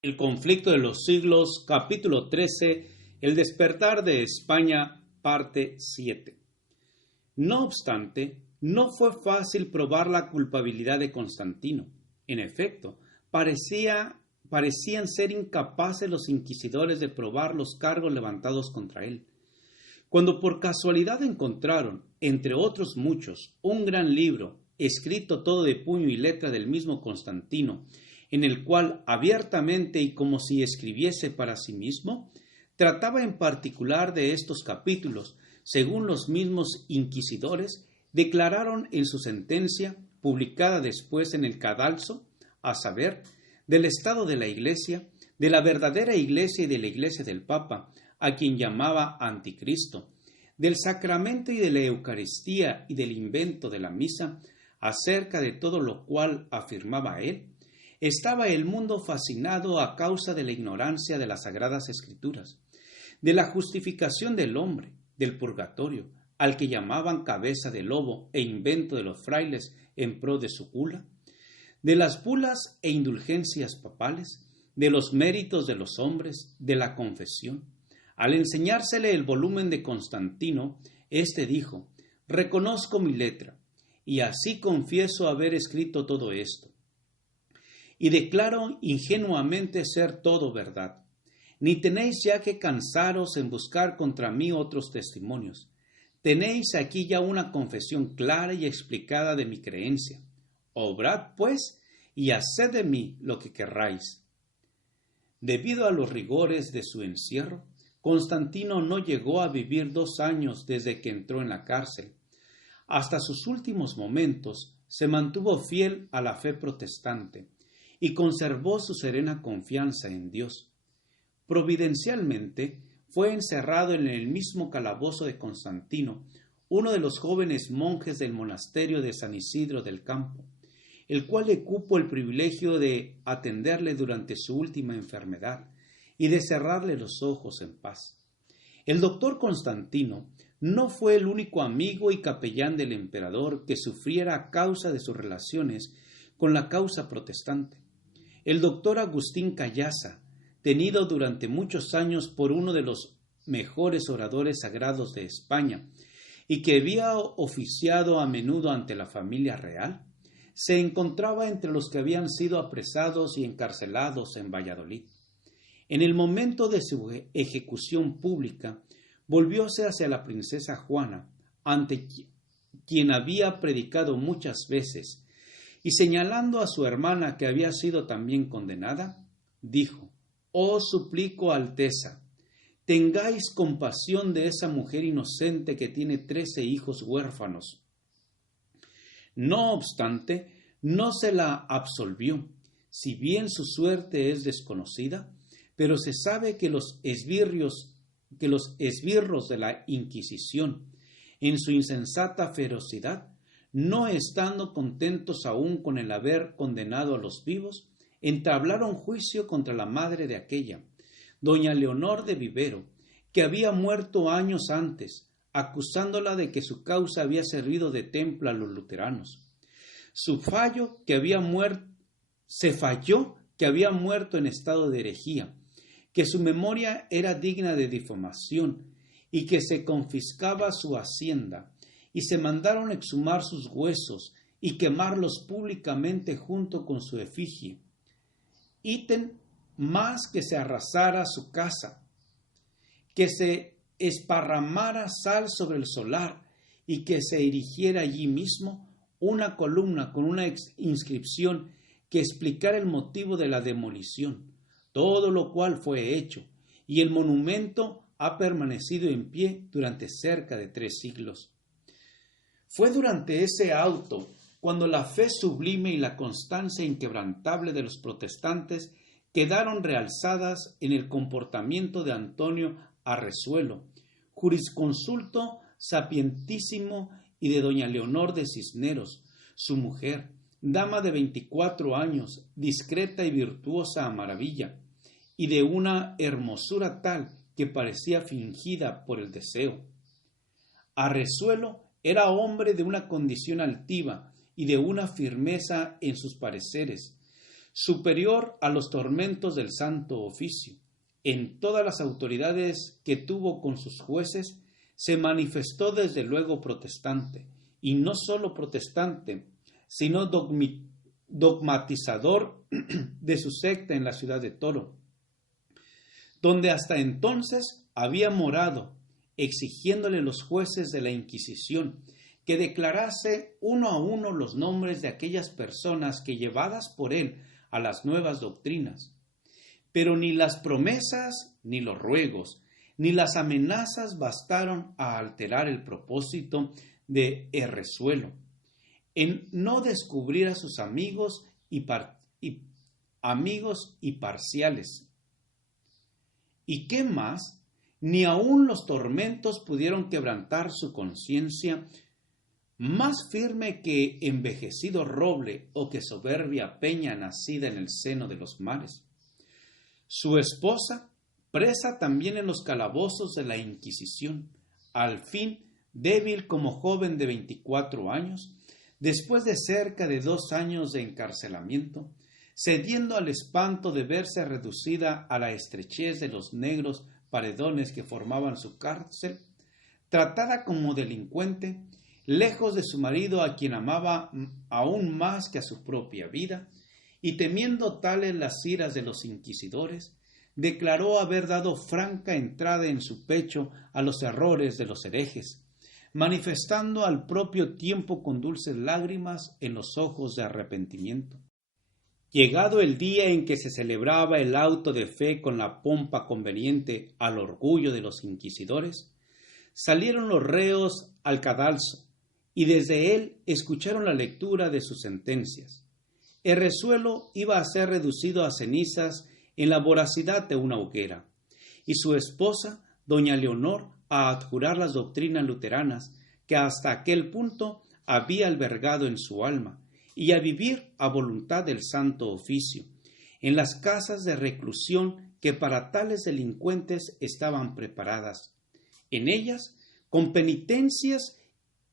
El conflicto de los siglos, capítulo 13, el despertar de España, parte 7. No obstante, no fue fácil probar la culpabilidad de Constantino. En efecto, parecían ser incapaces los inquisidores de probar los cargos levantados contra él. Cuando por casualidad encontraron, entre otros muchos, un gran libro, escrito todo de puño y letra del mismo Constantino, en el cual abiertamente y como si escribiese para sí mismo, trataba en particular de estos capítulos, según los mismos inquisidores, declararon en su sentencia, publicada después en el Cadalso, a saber, del estado de la Iglesia, de la verdadera Iglesia y de la Iglesia del Papa, a quien llamaba Anticristo, del sacramento y de la Eucaristía y del invento de la misa, acerca de todo lo cual afirmaba él, estaba el mundo fascinado a causa de la ignorancia de las Sagradas Escrituras, de la justificación del hombre, del purgatorio, al que llamaban cabeza de lobo e invento de los frailes en pro de su gula, de las bulas e indulgencias papales, de los méritos de los hombres, de la confesión. Al enseñársele el volumen de Constantino, éste dijo: «Reconozco mi letra, y así confieso haber escrito todo esto. Y declaro ingenuamente ser todo verdad. Ni tenéis ya que cansaros en buscar contra mí otros testimonios. Tenéis aquí ya una confesión clara y explicada de mi creencia. Obrad, pues, y haced de mí lo que querráis». Debido a los rigores de su encierro, Constantino no llegó a vivir 2 años desde que entró en la cárcel. Hasta sus últimos momentos se mantuvo fiel a la fe protestante y conservó su serena confianza en Dios. Providencialmente, fue encerrado en el mismo calabozo de Constantino, uno de los jóvenes monjes del monasterio de San Isidro del Campo, el cual le cupo el privilegio de atenderle durante su última enfermedad y de cerrarle los ojos en paz. El doctor Constantino no fue el único amigo y capellán del emperador que sufriera a causa de sus relaciones con la causa protestante. El doctor Agustín Callaza, tenido durante muchos años por uno de los mejores oradores sagrados de España y que había oficiado a menudo ante la familia real, se encontraba entre los que habían sido apresados y encarcelados en Valladolid. En el momento de su ejecución pública, volvióse hacia la princesa Juana, ante quien había predicado muchas veces, y señalando a su hermana que había sido también condenada, dijo: «Os suplico, Alteza, tengáis compasión de esa mujer inocente que tiene 13 hijos huérfanos». No obstante, no se la absolvió, si bien su suerte es desconocida, pero se sabe que los esbirros de la Inquisición, en su insensata ferocidad, no estando contentos aún con el haber condenado a los vivos, entablaron juicio contra la madre de aquella, doña Leonor de Vivero, que había muerto años antes, acusándola de que su causa había servido de templo a los luteranos. Se falló que había muerto en estado de herejía, que su memoria era digna de difamación y que se confiscaba su hacienda, y se mandaron exhumar sus huesos y quemarlos públicamente junto con su efigie. Ítem más que se arrasara su casa, que se esparramara sal sobre el solar y que se erigiera allí mismo una columna con una inscripción que explicara el motivo de la demolición, todo lo cual fue hecho, y el monumento ha permanecido en pie durante cerca de 3 siglos. Fue durante ese auto cuando la fe sublime y la constancia inquebrantable de los protestantes quedaron realzadas en el comportamiento de Antonio Arrezuelo, jurisconsulto sapientísimo, y de doña Leonor de Cisneros, su mujer, dama de 24 años, discreta y virtuosa a maravilla, y de una hermosura tal que parecía fingida por el deseo. Arrezuelo era hombre de una condición altiva y de una firmeza en sus pareceres. superior a los tormentos del Santo Oficio. En todas las autoridades que tuvo con sus jueces, se manifestó desde luego protestante, y no solo protestante, sino dogmatizador de su secta en la ciudad de Toro, donde hasta entonces había morado, exigiéndole los jueces de la Inquisición que declarase uno a uno los nombres de aquellas personas que, llevadas por él a las nuevas doctrinas. Pero ni las promesas, ni los ruegos, ni las amenazas bastaron a alterar el propósito de Errezuelo en no descubrir a sus amigos y parciales. ¿Y qué más? Ni aun los tormentos pudieron quebrantar su conciencia, más firme que envejecido roble o que soberbia peña nacida en el seno de los mares. Su esposa, presa también en los calabozos de la Inquisición, al fin débil como joven de 24 años, después de cerca de 2 años de encarcelamiento, cediendo al espanto de verse reducida a la estrechez de los negros paredones que formaban su cárcel, tratada como delincuente, lejos de su marido a quien amaba aún más que a su propia vida, y temiendo tales las iras de los inquisidores, declaró haber dado franca entrada en su pecho a los errores de los herejes, manifestando al propio tiempo con dulces lágrimas en los ojos de arrepentimiento. Llegado el día en que se celebraba el auto de fe con la pompa conveniente al orgullo de los inquisidores, salieron los reos al cadalso y desde él escucharon la lectura de sus sentencias. Errezuelo iba a ser reducido a cenizas en la voracidad de una hoguera, y su esposa, doña Leonor, a adjurar las doctrinas luteranas que hasta aquel punto había albergado en su alma, y a vivir a voluntad del Santo Oficio, en las casas de reclusión que para tales delincuentes estaban preparadas. En ellas, con penitencias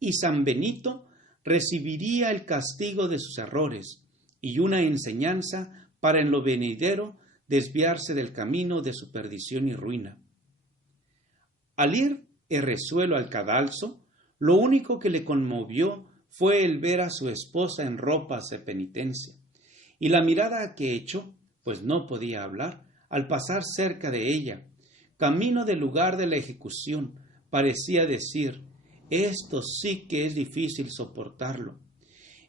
y San Benito, recibiría el castigo de sus errores y una enseñanza para en lo venidero desviarse del camino de su perdición y ruina. Al ir Errezuelo al cadalso, lo único que le conmovió fue el ver a su esposa en ropas de penitencia, y la mirada que echó, pues no podía hablar, al pasar cerca de ella, camino del lugar de la ejecución, parecía decir: esto sí que es difícil soportarlo.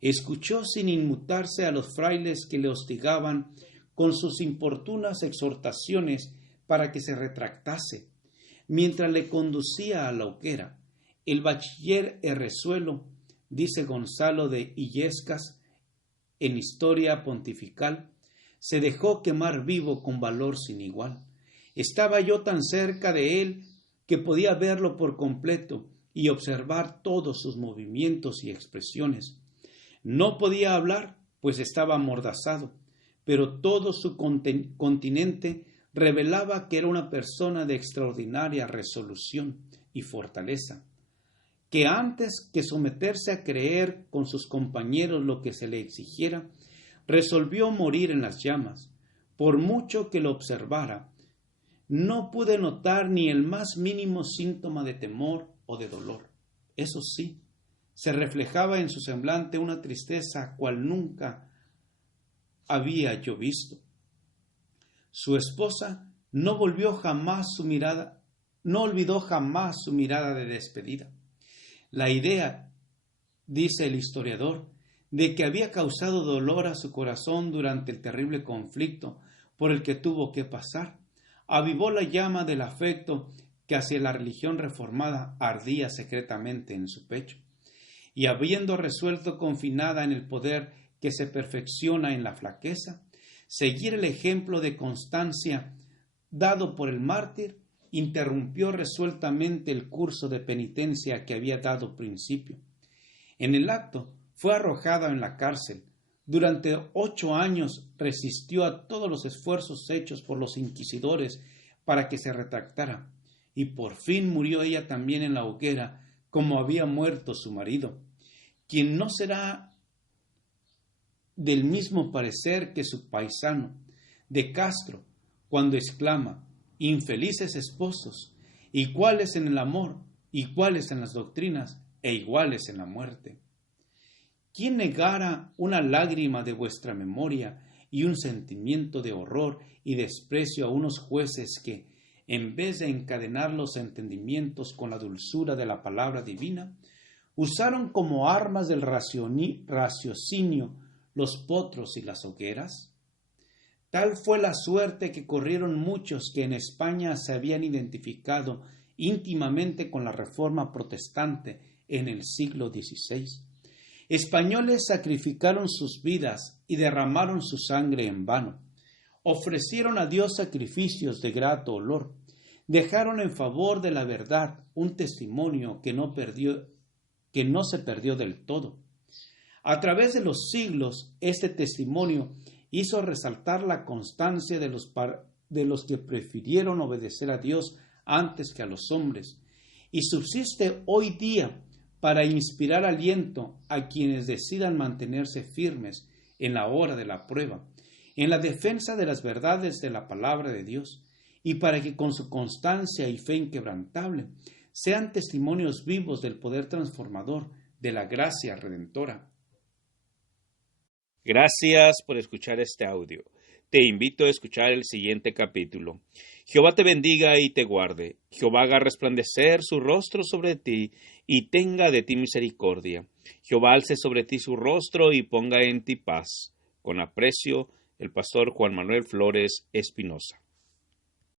Escuchó sin inmutarse a los frailes que le hostigaban con sus importunas exhortaciones para que se retractase. Mientras le conducía a la hoguera, el bachiller Errezuelo, dice Gonzalo de Illescas en Historia Pontifical, se dejó quemar vivo con valor sin igual. Estaba yo tan cerca de él que podía verlo por completo y observar todos sus movimientos y expresiones. No podía hablar, pues estaba amordazado, pero todo su continente revelaba que era una persona de extraordinaria resolución y fortaleza, que antes que someterse a creer con sus compañeros lo que se le exigiera, resolvió morir en las llamas. Por mucho que lo observara, no pude notar ni el más mínimo síntoma de temor o de dolor. Eso sí, se reflejaba en su semblante una tristeza cual nunca había yo visto. Su esposa no olvidó jamás su mirada de despedida. La idea, dice el historiador, de que había causado dolor a su corazón durante el terrible conflicto por el que tuvo que pasar, avivó la llama del afecto que hacia la religión reformada ardía secretamente en su pecho, y habiendo resuelto, confinada en el poder que se perfecciona en la flaqueza, seguir el ejemplo de constancia dado por el mártir, interrumpió resueltamente el curso de penitencia que había dado principio. En el acto fue arrojada en la cárcel. Durante 8 años resistió a todos los esfuerzos hechos por los inquisidores para que se retractara, y por fin murió ella también en la hoguera, como había muerto su marido, quien no será del mismo parecer que su paisano, de Castro, cuando exclama: infelices esposos, iguales en el amor, iguales en las doctrinas e iguales en la muerte. ¿Quién negara una lágrima de vuestra memoria y un sentimiento de horror y desprecio a unos jueces que, en vez de encadenar los entendimientos con la dulzura de la palabra divina, usaron como armas del raciocinio los potros y las hogueras? Tal fue la suerte que corrieron muchos que en España se habían identificado íntimamente con la Reforma protestante en el siglo XVI. Españoles sacrificaron sus vidas y derramaron su sangre en vano. Ofrecieron a Dios sacrificios de grato olor. Dejaron en favor de la verdad un testimonio que no se perdió del todo. A través de los siglos, este testimonio hizo resaltar la constancia de los que prefirieron obedecer a Dios antes que a los hombres, y subsiste hoy día para inspirar aliento a quienes decidan mantenerse firmes en la hora de la prueba, en la defensa de las verdades de la palabra de Dios, y para que con su constancia y fe inquebrantable sean testimonios vivos del poder transformador de la gracia redentora. Gracias por escuchar este audio. Te invito a escuchar el siguiente capítulo. Jehová te bendiga y te guarde. Jehová haga resplandecer su rostro sobre ti y tenga de ti misericordia. Jehová alce sobre ti su rostro y ponga en ti paz. Con aprecio, el pastor Juan Manuel Flores Espinosa.